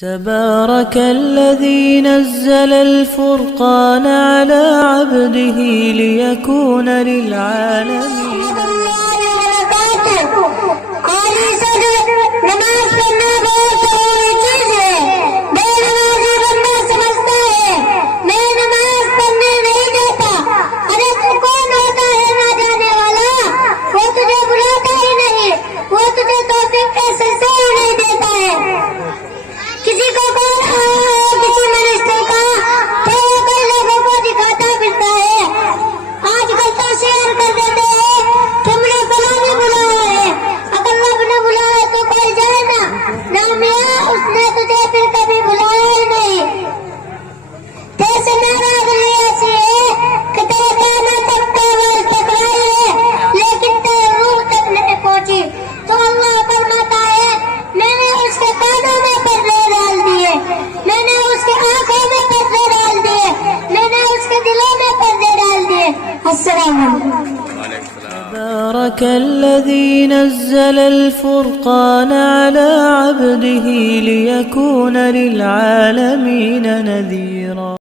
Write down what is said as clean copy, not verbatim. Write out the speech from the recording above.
تبارك الذي نزل الفرقان على عبده ليكون للعالمين تبارك الذي نزل الفرقان على عبده ليكون للعالمين نذيرا.